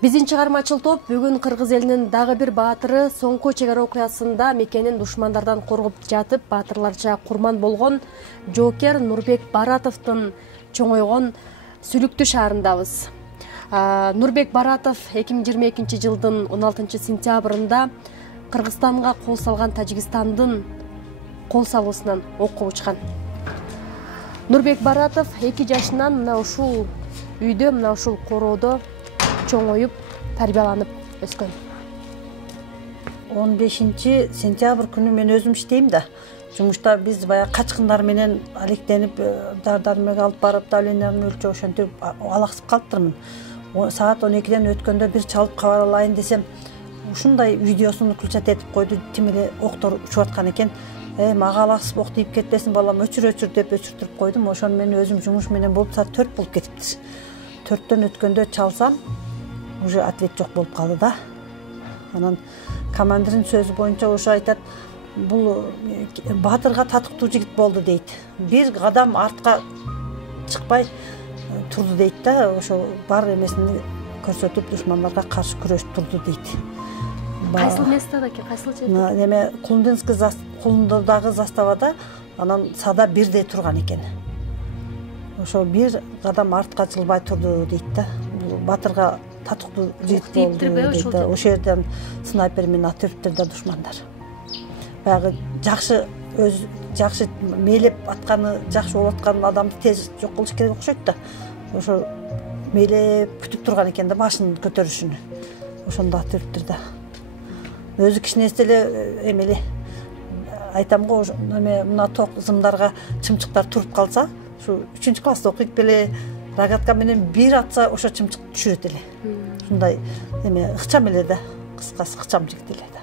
Биздин чыгармачыл топ бүгүн кыргыз элинин дагы бир баатыры соңку чек ара окуясында мекенин душмандардан коргоп жатып баатырларча курман болгон жоокер Нурбек Баратовдун чоңойгон Сүлүктүү шаарындабыз. Нурбек Баратов 2022 жылдын 16 сентябрында Кыргызстанга кол салган Тажикстандын кол салуусунан окко учкан. Нурбек Баратов 2 жашынан мына ушул үйдө, мына ушул короодо чоңоюп, тарбияланып өскөн. 15 сентябрь күнү мен өзүм иштейм да. Жумушта биз баягы качкындар менен алектенип, дар-дармек алып барып, давлениямды өлчөп ошентип алаксып калыптырмын. Саат 12ден өткөндө бир чалып кабар алайын десем, ушундай видеосун включать этип койду, тим эле октор учуп аткан экен. Мага алаксып ок тийип кетпесин балам, өчүр деп өчүртүрүп койдум. Ошону мен өзүм жумуш менен болуп саат 4 болуп кетиптир. 4төн өткөндө чалсам, уже ответ жок болуп калды да. Анан командирдин сөзү боюнча ошо айтат, бул баатырга татыктуу жигит болду дейт. Бир кадам артка чыкпай турду дейт да, ошо бар эмесин көрсөтүп душмандарга каршы күрөшүп турду дейт. Кайсыл местада экен, кайсыл жерде? Эме Кулундагы заставада анан сада бирдей турган экен. Ошо бир кадам артка жылбай турду дейт да. Батырга татыктуу жигит болду дейт. Ошол жерден снайпер менен атып да душмандар. Баягы жакшы мээлеп атканы, жакшы болуп аткан адамды тез жок кылыш керек окшойт да. Ошо мээлеп күтүп турган экен да башын көтөрүшүнү. Ошондо атыптыр да. Өзү кичинеси эле эмеле айтам го, мына ток зымдарга чымчыктар туруп калса, ушу 3-класста окуйт беле, рогатка менен бир атса ошо чымчык түшүрөт эле. Ушундай эме ыкчам эле да, кыскасы ыкчам жигит эле да.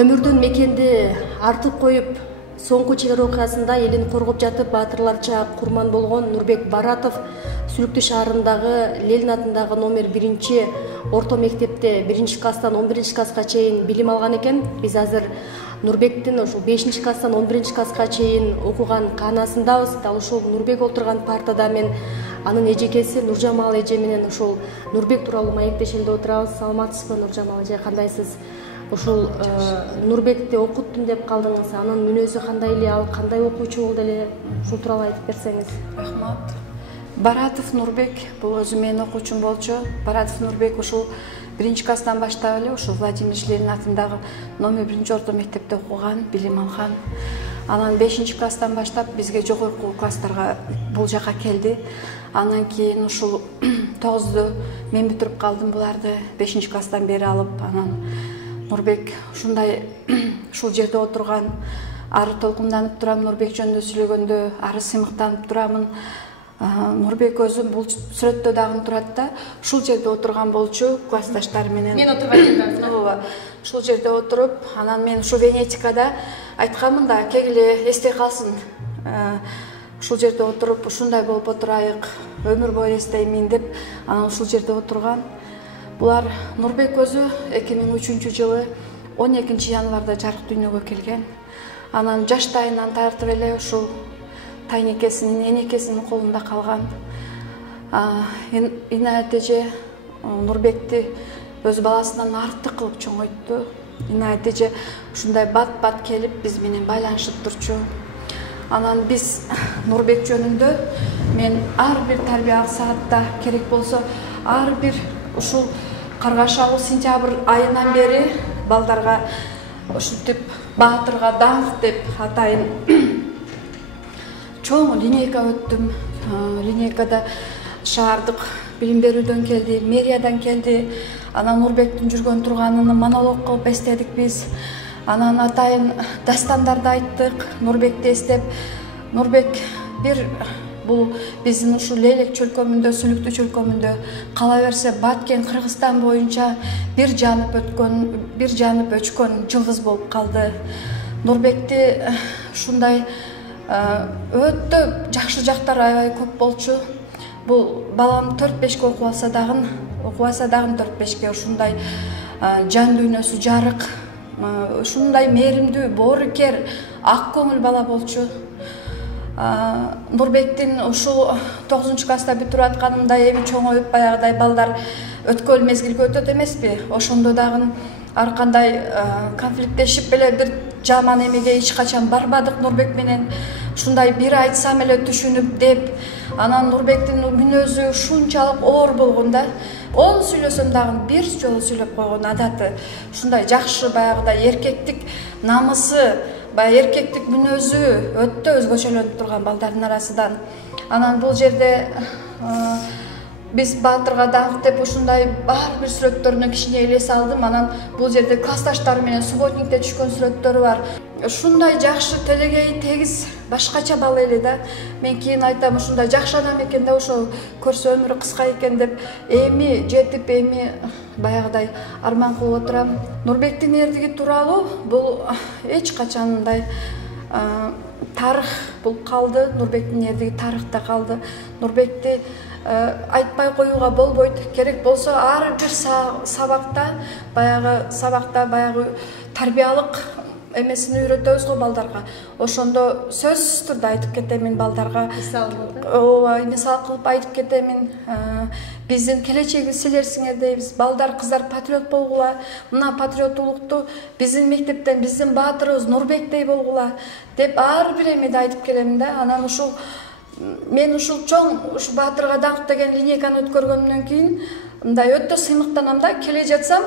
Өмүрдөн мекенди артып коюп, соңку чек ара окуясында элин коргоп жатып баатырларча курман болгон Нурбек Баратов Сүлүктүү шаарындагы Ленин атындагы номер 1 орто мектепте 1-класстан 11-класска чейин билим алган экен. Биз азыр Нурбектин ошол 5-класстан 11-класска чейин окуган каанасындабыз. Дал ушул Нурбек отурган партада мен анын эжекеси Нуржамал эже менен ушул Нурбек тууралуу маектешелде отурабыз. Саламатсызбы, Нуржамал эже, кандайсыз? Ушул Нурбекти окуттум деп калдыңыз. Анын мүнөзү кандай эле, ал кандай окуучу болду эле? Ушул тууралуу айтып берсеңиз. Рахмат. Баратов Нурбек бул өзү менин окуучум болчу. Баратов Нурбек ушул 1-класстан баштап эле ушул Владимир Ленин атындагы номер 1 орто мектепте окуган, билим алган. Анан 5-класстан баштап бизге жогорку класстарга бул жака келди. Анан кийин ушул 9до мен бүтүрүп калдым буларды 5-класстан бери алып. Анан Нурбек ушундай ушул жерде отурган, ары толкунданып турам. Нурбек жөнүндө сүйлөгөндө ары сыймыктанып турамын. Нурбек өзү бул сүрөттө дагы турат да, ушул жерде отурган болчу, классташтары менен. Мен отурган жерде. Ооба. Ушул жерде отуруп, анан мен ушул Венетикада айтканмын да, кегиле эстей калсын. Ушул жерде отуруп, ушундай болуп отурайык, өмүр бою эстеймин деп, анан ушул жерде отурган. Булар Нурбек өзү 2003 жылы 12 январда жарык дүйнөгө келген. Анан жаштайынан тартып эле ушул тайнекесинин, энекесинин колунда калган. Инаят эже Нурбекти өз баласынан артык кылып чоңойтtu. Инаят эже ушундай бат-бат келип биз менен байланышып турчу. Анан биз Нурбек жөнүндө мен ар бир тарбиялык саатта керек болсо, ар бир ушул каргашалуу сентябрь айынан бери балдарга ушинтип баатырга даңк деп атайын чоң линейка өттүм. Линейкада шаардык билим берүүдөн келди, мэриядан келди. Анан Нурбектин жүргөн турганын монолог кылып эстедик биз. Анан атайын дастандарды айттык, Нурбекти эстеп. Нурбек бир бул биздин ушул Лейлек чөлкөмүндө, Сүлүктүү чөлкөмүндө кала берсе Баткен Кыргызстан боюнча бир жанып өчкөн жылдыз болуп калды. Нурбекти ушундай өтө жакшы жактары аябай көп болчу. Бул балам 4-5 окубаса дагы 4-5 ушундай жан дүйнөсү жарык, ушундай мээримдүү, боорукер, ак көңүл бала болчу. Нурбектин ушул 9-класста бүтүрүп атканымда эми чоңоюп баягыдай балдар өткөн мезгилге өтөт эмеспи? Ошондо дагы ар кандай конфликттешип эле бир жаман эмеге эч качан барбадык Нурбек менен. Ушундай бир айтсам эле түшүнүп деп, анан Нурбектин мүнөзү ушунчалык оор болгон да. Ол сүйлөсөм дагы бир жолу сүйлөп койгон адаты. Ушундай жакшы баягыдай эркектик намысы, баягы эркектик мүнөзү өтө өзгөчөлөнүп турган балдардын арасынан. Анан бул жерде биз Баатырга даңк деп ушундай бар бир сүрөттөрүнө кичине элес алдым. Анан бул жерде классташтары менен субботникте түшкөн сүрөттөрү бар. Ушундай жакшы телегей тегиз башкача бала эле да. Мен кийин айтам, ушундай жакшы адам экен да, ошол көрсө өмүрү кыска экен деп эми жетип, эми баягыдай арман кылып отурам. Нурбектин эрдиги тууралуу бул эч качандай тарых бул калды. Нурбектин эрдиги тарыхта калды. Нурбекти айтпай коюуга болбойт. Керек болсо ар бир сабакта баягы тарбиялык эмесин үйрөтөбүз го балдарга. Ошондо сөзсүз турда айтып кетемин балдарга. Мисал кылып айтып кетемин. Биздин келечегибиз силерсиңер дейбиз. Балдар, кыздар патриот болгула. Мына патриоттуулукту биздин мектептен биздин баатырыбыз Нурбектей болгула деп ар бир эмеде айтып келемин да. Анан мен ушул чоң ушу Баатырга даңк деген линейканы өткөргөндөн кийин мындай өтө сыймыктанам да. Келе жатсам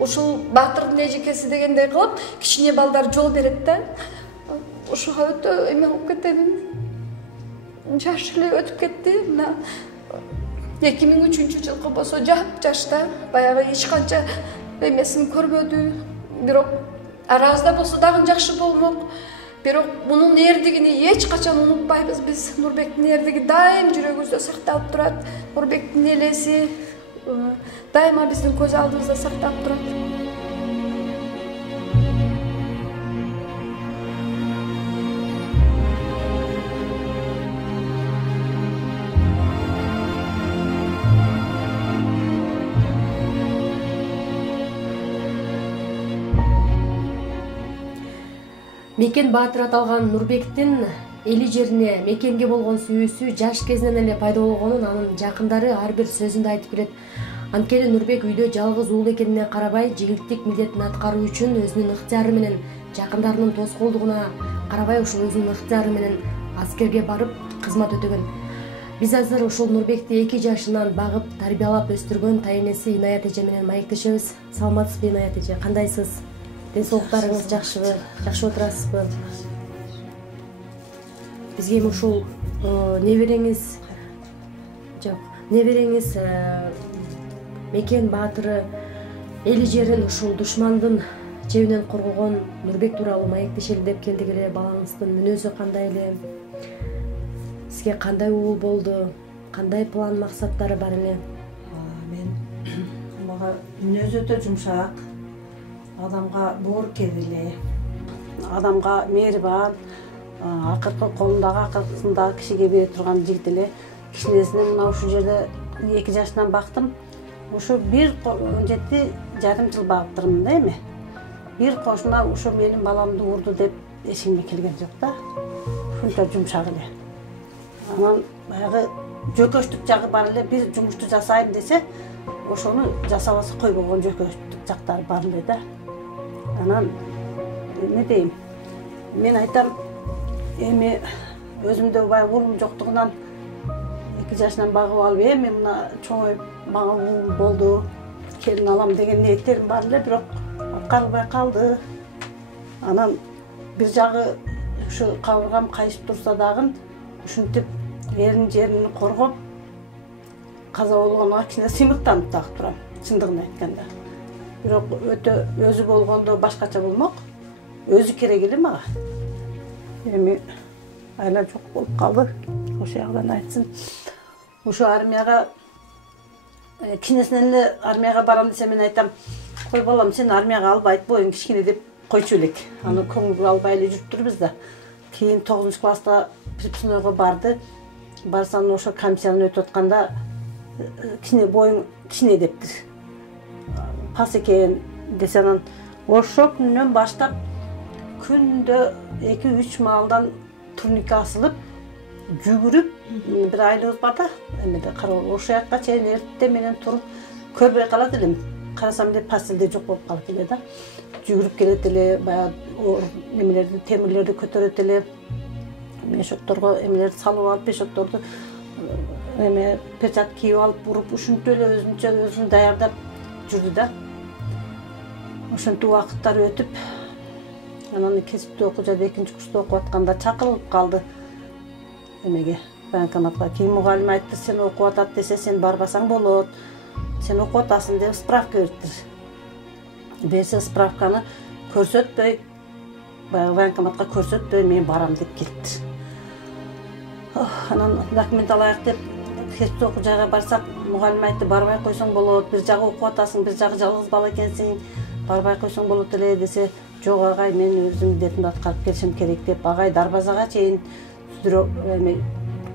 ушул Баатырдын эжекеси дегендей кылып кичине балдар жол берет да. Ушуга өтө эме болуп кетемин. Жаш эле өтүп кетти. Мына 2003 жылкы болсо жашта баягы эч канча эмесин көрбөдү. Бирок арабызда болсо дагы жакшы болмок. Бирок мунун эрдигини эч качан унутпайбыз биз. Нурбектин эрдиги дайым жүрөгүбүздө сакталып турат. Нурбектин элеси дайыма биздин көз алдыбызда сакталып турат. Мекен Баатыр аталган Нурбектин эли жерине, мекенге болгон сүйүүсү жаш кезинен эле пайда болгонун анын жакындары ар бир сөзүндө айтып келет. Анткени Нурбек үйдө жалгыз уул экенине карабай, жигиттик милдетин аткаруу үчүн өзүнүн ыктыяры менен, жакындарынын тоскоолдугуна карабай ушул өзүнүн ыктыяры менен аскерге барып кызмат өтөгөн. Биз азыр ушул Нурбекти 2 жашынан багып, тарбиялап өстүргөн тайнеси Инаят эже менен маектешебиз. Саламатсызбы Инаят эже? Кандайсыз? Ден соолуктарыңыз жакшыбы? Жакшы отурасызбы? Бизге ушул небереңиз Мекен Баатыры эли жерин ушул душмандын жебинен коргогон Нурбек тууралуу маектешели деп келдик эле. Балаңыздын мүнөзү кандай эле? Сизге кандай уул болду? Кандай план максаттары бар эле? Мага мүнөзү өтө жумшак, адамга боорукер эле, адамга мээрибан, акыркы колундагы акыркысындагы кишиге бере турган жигит эле. Кичинесине мына ушул жерде 2 жашынан бактым. Ушу 17,5 жыл багыптырмын да эми. Бир кошуна ушу менин баламды урду деп эсиңиме келген жок да. Ушунча жумшак эле. Анан баягы жөкөчтүк жагы бар эле, бир жумушту жасайын десе, ошону жасабасы койбогон жөкөчтүк жактары бар эле да. Анан эмне дейм? Мен айтам, эми өзүмдө баягы уулум жоктугунан 2 жашынан багып алып, эми мына чоңоюп мага уул болду, келин алам деген ниеттерим бар эле, бирок аткарылбай калды. Анан бир жагы ушу кабыргам кайышып турса дагы ушинтип элин жерин коргоп каза болгонго кичине сыймыктанып дагы турам, чындыгын айтканда. Бирок өтө өзү болгондо башкача болмок. Өзү керек эле мага. Эми айла жок болуп калды. Ошол жагдан айтсын. Ушу армияга кичинесинен эле армияга барам десе мен айтам, кой балам, сен армияга албайт, боюң кичине деп койчу элек. Аны көңүлгө албай эле жүрүптүрбүз да. Кийин 9-класста припускнойго барды. Барсам ошо комиссияны өтүп атканда кичине боюң кичине дептир. Пас экен десе, анан ошол күнүнөн баштап күндө 2-3 маалдан турникке асылып жүгүрүп, бир айлыбыз бар да, эмеде кароо ошол жакка чейин эртте менен туруп көрбөй калат элем. Карасам эле пастилде жок болуп калат эле да. Жүгүрүп келет эле, баягы немелерди, темирлерди көтөрөт эле. Мешокторго эмелерди салып алып, мешокторду эме перчатка кийип алып, уруп, ушинтип эле өзүн даярдап жүрдү да. Ошентип убакыттар өтүп, анан кесиптүү окуучада 2-курста окуп атканда чакырылып калды эмеге, военкоматка. Кийин мугалим айтты, сен окуп атат десе, сен барбасаң болот. Сен окуп атасың деп справка бериптир. Берсе справканы көрсөтпөй, военкоматка көрсөтпөй мен барам деп келиптир. Анан документ алайык деп кесиптүү окуу жайга барсак, мугалим айтты, барбай койсоң болот, бир жагы окуп атасың, бир жагы жалгыз бала экенсиң, барбай койсоң болот эле десе, жок агай, мен өзүм милдетимди аткарып келишим керек деп, агай дарбазага чейин эме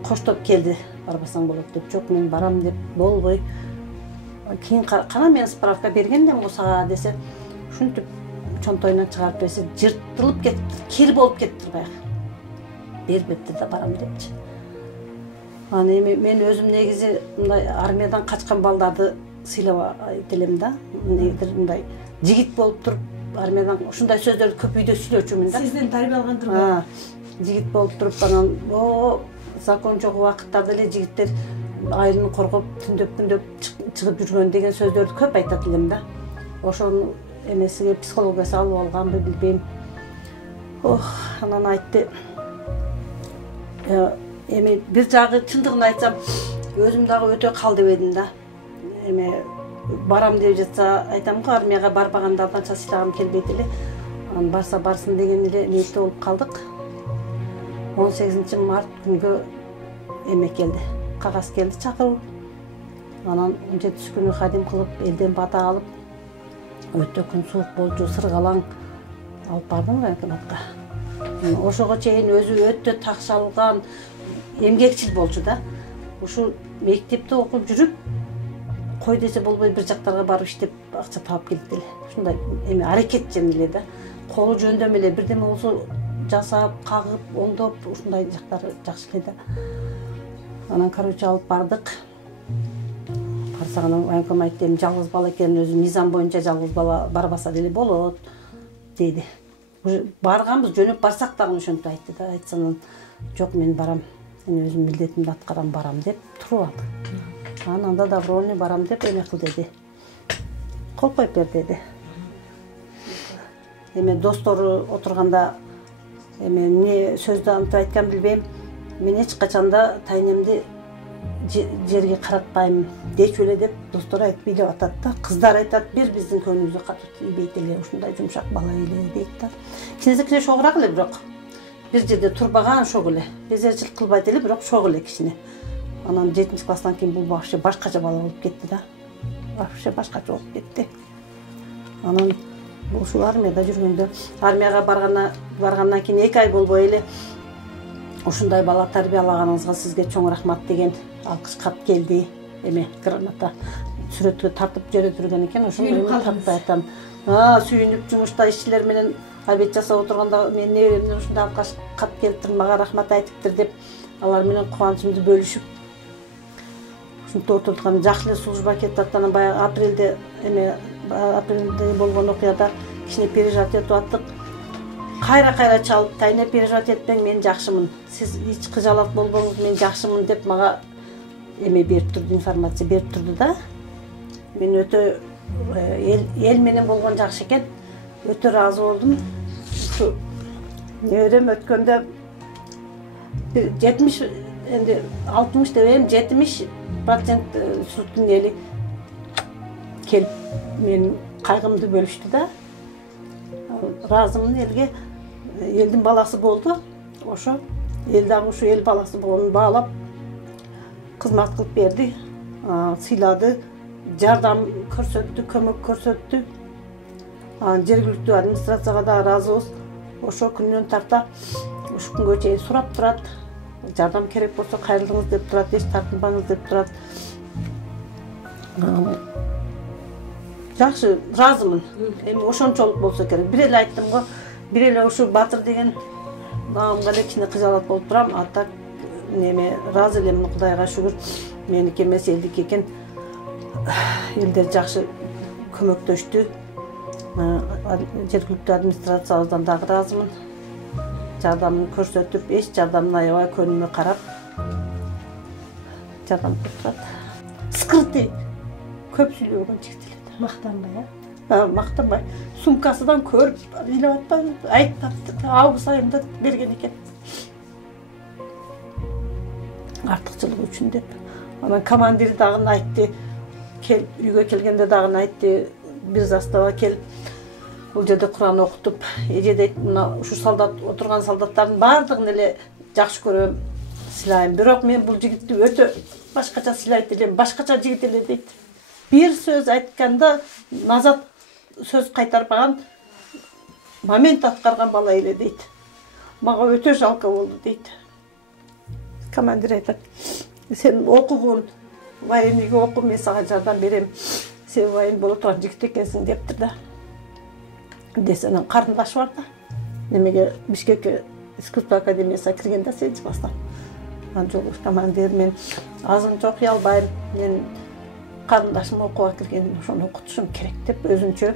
коштоп келди, барбасаң болот деп. Жок, мен барам деп болбой. Кийин кана мен справка бергендем сага десе, ушинтип чонтоюнан чыгарып берсе, жыртылып кетти, кир болуп кетти баягы. Бербептир да барам депчи. Анан эми мен өзүм негизи мындай армиядан качкан балдарды сыйлабайт элем да. Негизи мындай жигит болуп туруп, армиядан ушундай сөздөрдү көп үйдө сүйлөчүмүн да. Сизден тарбия алган турган. Жигит болуп туруп, анан закон жок убакыттарда эле жигиттер айылын коргоп, түндөп чыгып жүргөн деген сөздөрдү көп айтат элем да. Ошонун эмесиге психологиясы алып алганбы билбейм. Анан айтты. Эми бир жагы чындыгын айтсам, өзүм дагы өтө кал деп едим да. Эми барам деп жатса, айтам го, армияга барбагандардан сыйлагым келбейт эле. Анан барса барсын деген эле ниетте болуп калдык. 18 март күнгө эме келди. Кагаз келди, чакыруу. Анан 17 күнү кадим кылып, элден бата алып, өтө күн суук болчу, сыргалаң алып бардым военкоматка. Ошого чейин өзү өтө такшалган, эмгекчил болчу да. Ушу мектепте окуп жүрүп, кой десе болбой бир жактарга барып иштеп акча таап келет эле. Ушундай эме аракетчен эле да. Колу жөндөм эле, бирдеме болсо жасап, кагып, оңдоп, ушундай жактары жакшы эле да. Анан короче алып бардык. Барсак анан военком айтты, эми жалгыз бала экен, өзү мыйзам боюнча жалгыз бала барбаса деле болот деди. Барганбыз, жөнөп барсак дагы ошентип айтты да. Айтсам, жок, мен барам, мен өзүм милдетимди аткарам, барам деп туруп алды. Анан да добровольный барам деп эме кыл деди. Кол коюп бер деди. Эме достору отурганда эме эмне сөздү антип айткан билбейм. Мен эч качанда тайнемди жерге каратпайм дечү эле деп достор айтып билеп атат да. Кыздар айтат, бир биздин көңүлүбүзгө катып тийбейт эле, ушундай жумшак бала эле дейт да. Кичинекей шогураак эле, бирок бир жерде турбаган шок эле. Безерчилик кылбайт эле, бирок шок эле кичине. Анан 7-класстан кийин бул вообще башкача бала болуп кетти да. Вообще башкача болуп кетти. Анан ушул армияда жүргөндө, армияга баргандан кийин 2 ай болбой эле ушундай бала тарбиялаганыңызга сизге чоң рахмат деген алкыш кат келди. Эме граната сүрөткө тартып жөрөп жүргөн экен, ошону тартпай атам. Сүйүнүп жумушта ишчилер менен обед жасап отурганда мен неберемден ушундай алкыш кат келиптир, мага рахмат айтыптыр деп алар менен кубанычымды бөлүшүп ушинтип отурдук. Жакшы эле служба кетип аттан баягы апрелде болгон окуяда кичине переживать этип аттык. Кайра чалып, тайна переживать этпең, мен жакшымын. Сиз эч кыжалат болбоңуз, мен жакшымын деп мага эме берип турду, информация берип турду да. Мен өтө эл менен болгон жакшы экен. Өтө ыраазы болдум. Ушу неберем өткөндө 70, энди 60 дебейм, 70% сүрүктүн эли келип мен кайгымды бөлүштү да. Ыраазымын элге. Элдин баласы болду. Ошо эл дагы ушу эл баласы болгонун баалап кызмат кылып берди, сыйлады, жардам көрсөттү, көмөк көрсөттү. Жергиликтүү администрацияга да ыраазыбыз. Ошо күнүнөн тарта ушу күнгө чейин сурап турат. Жардам керек болсо кайрылыңыз деп турат, эч тартынбаңыз деп турат. Жакшы, ыраазымын. Эми ошончолук болсо керек. Бир эле айттым го, бир эле ушу Батыр деген наамга эле кичине кыжалат болуп турам. А так неме ыраазы элемин, Кудайга шүгүр. Меники эмес, элдики экен. элдер жакшы көмөктөштү. Жергиликтүү администрациябыздан дагы ыраазымын. Жардамын көрсөтүп, эч жардамын аябай көнүмө карап жардам берип турат. Скрытый көп сүйлөгөн жигит эле. Мактанбай, Мактанбай, сумкасынан көрүп, ыйлап атпайбы, айтпапты. Август айында берген экен. Артыкчылык үчүн деп. Анан командир дагы айтты. Үйгө келгенде дагы айтты. Bir zastava kelip, bu жерде Kur'an okutуп, эже мына ушу солдат отурган солдаттардын баардыгын эле жакшы көрөм, сыйлайм. Бирок мен бул жигитти өтө башкача сыйлайт элем, башкача жигит эле дейт. Бир сөз айтканда назат сөз кайтарбаган, момент аткарган бала эле дейт. Мага өтө жалко болду дейт. Командир айтат: "Сен окугун, военныйга оку, мен сага жардам берем. Сен воен боло турган жигит экенсиң" дептир да. Десенин карындаш бар да. Немеге Бишкекке искусство академиясына киргенде сенчи бастап. Анан жолдош командир, мен азын жок уялбайм. Мен карындашым окууга кирген, ошону окутушум керек деп өзүнчө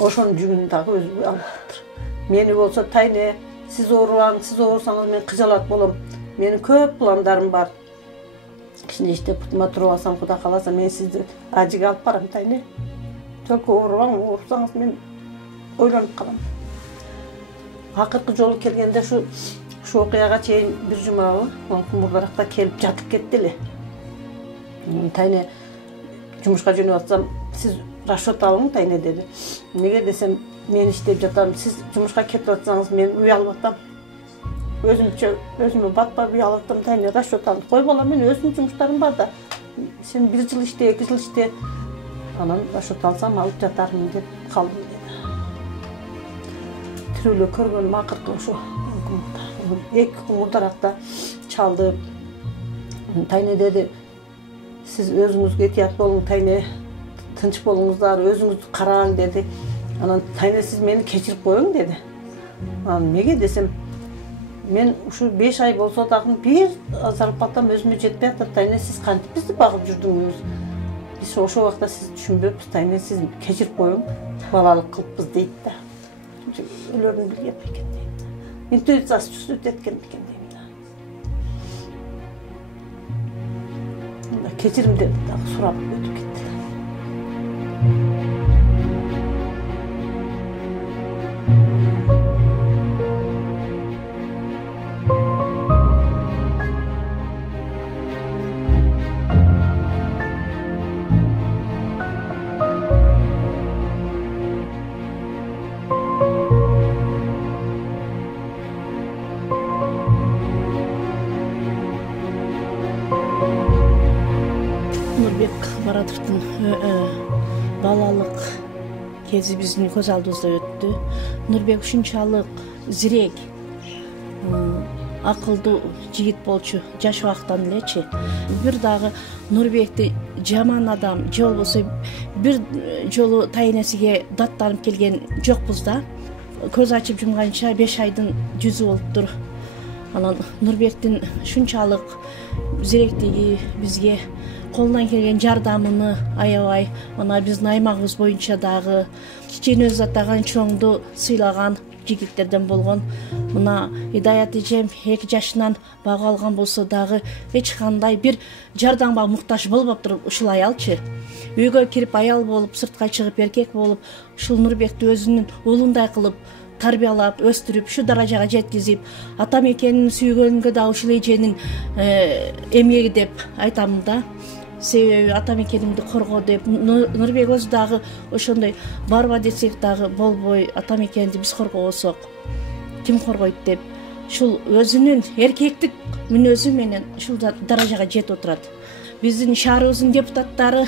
ошонун жүгүн дагы өзү алып атыптыр. Мени болсо тайне, сиз оорусаңыз мен кыжалат болом. Менин көп пландарым бар. Кичине иштеп путума туруп алсам, Кудай кааласа, мен сизди ажыга алып барам тайне. Только оорусаңыз мен ойлонуп калам. Акыркы жолу келгенде ушу окуяга чейин бир жумабы, Мурдаракта келип жатып кетти эле. Тайне жумушка жөнөп атсам, сиз расчет алың тайне деди. Неге десем, мен иштеп жатам, сиз жумушка кетип атсаңыз мен уялып атам. Өзүмө батпап уялып атам, тайне расчет алып. Кой бала, мен өзүмдүн жумуштарым бар да. Сен 1 жыл иште, 2 жыл иште. Анан расчет алсам алып жатармын деп калдым деди. Тирүүлө көргөнүм акыркы ошо. Эки Мурдаракта чалды. Тайне деди: "Сиз өзүңүзгө этият болуң тайне, тынч болуңуздар, өзүңүздү караң" деди. Анан тайне сиз мени кечирип коюң деди. Анан неге десем, мен ушу 5 ай болсо дагы бир зарплатам өзүмө жетпей атат. Тайне сиз кантип бизди багып жүрдүңүз? Биз ошол убакта сизди түшүнбөппүз. Тайне сиз кечирип коюң, балалык кылыппыз дейт да. Өлөрүн билген экен дейт. Интуициясы түзүп эткен экен дейм да. Кечиримди дагы сурап өтүп кетти. Нурбек Баратовдун балалык кези биздин көз алдыбызда өттү. Нурбек ушунчалык зирек, акылдуу жигит болчу жаш убактан элечи. Бир дагы Нурбекти жаман адам же болбосо бир жолу тайнесиге даттанып келген жокпуз да. Көз ачып жумганча 5 айдын жүзү болуптур. Анан Нурбектин ушунчалык зиректиги, бизге колунан келген жардамыны аябай, мына биздин аймагыбыз боюнча дагы кичине затаган чоңду сыйлаган жигиттерден болгон. Мына Идаят эжем 2 жашынан бага алган болсо дагы эч кандай бир жардамга муктаж болбоптур ушул аялчы. Үйгө кирип аял болуп, сыртка чыгып эркек болуп, ушул Нурбекти өзүнүн уулундай кылып тарбиялап, өстүрүп, ушу даражага жеткизип, атам экенин сүйгөнгө да ушул эженин эмгеги деп айтам да. Себеби атам экенимди коргоо деп. Нурбек өзү дагы ошондой барба десек дагы болбой, атам экенди биз коргобосок ким коргойт деп ушул өзүнүн эркектик мүнөзү менен ушул даражага жетип отурат. Биздин шаарыбыздын депутаттары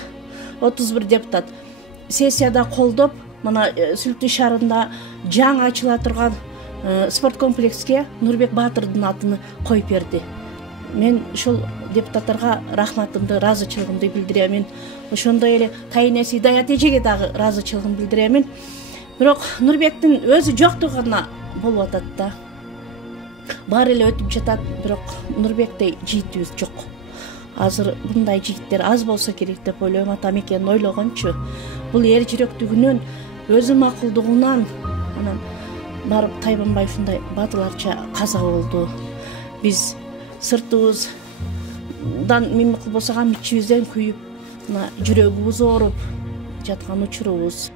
31 депутат сессияда колдоп, мына Сүлүктүү шаарында жаңы ачыла турган спорт комплекске Нурбек Баатырдын атын коюп берди. Мен ушул депутаттарга рахматымды, ыраазычылыгымды билдиремин. Ошондой эле тайнеси Идаят эжеге дагы ыраазычылыгымды билдиремин. Бирок Нурбектин өзү жоктугу гана болуп атат да. Баары эле өтүп жатат, бирок Нурбектей жигитибиз жок. азыр мындай жигиттер аз болсо керек деп ойлойм. Атам экенин ойлогончу бул эр жүрөктүгүнөн, өзү макулдугунан анан барып Тайбанбай ушундай батырларча каза болду. Биз сыртыбыздан мимикул болсо ичибизден күйүп, жүрөгүбүз ооруп жаткан учурубуз.